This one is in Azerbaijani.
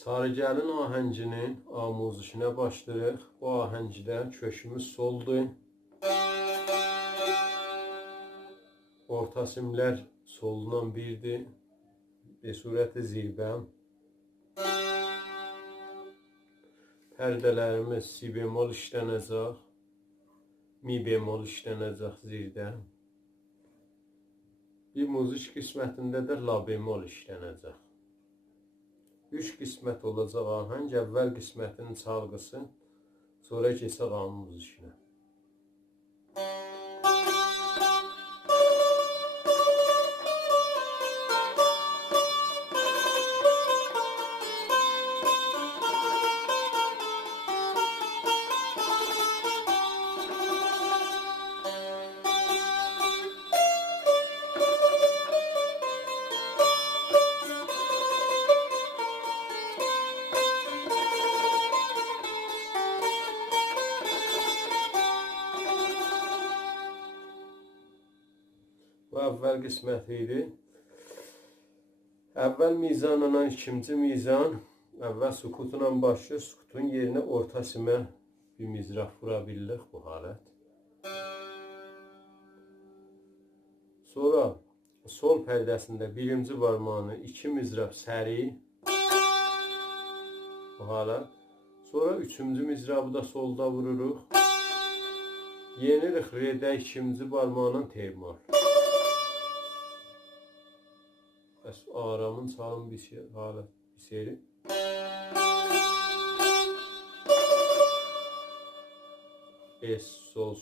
Sarıgəlin ahənginin amuzişinə başlayırıq. Bu ahəngdə kökümüz soldur. Orta simlər solundan birdir. Besurəti zirbəm. Pərdələrimiz si bemol işlənəcək. Mi bemol işlənəcək zirdə. Bir muzik qismətində də la bemol işlənəcək. 3 qismət olacaq ahəng. Əvvəl qismətinin çalğısı, sonra keçək amuz işinə. Bu əvvəl qisməti idi. Əvvəl mizanla ikinci mizan. Əvvəl sukutla başlayır. Sukutun yerinə orta simə bir mizraf vura bilirik bu halət. Sonra sol pərdəsində birinci barmağını 2 mizraf səri. Bu halət. Sonra üçüncü mizrabı da solda vururuq. Yenirik redə ikinci barmağla termal. Bəs aramın çalım bir şey, halət bir seri. Es, sol,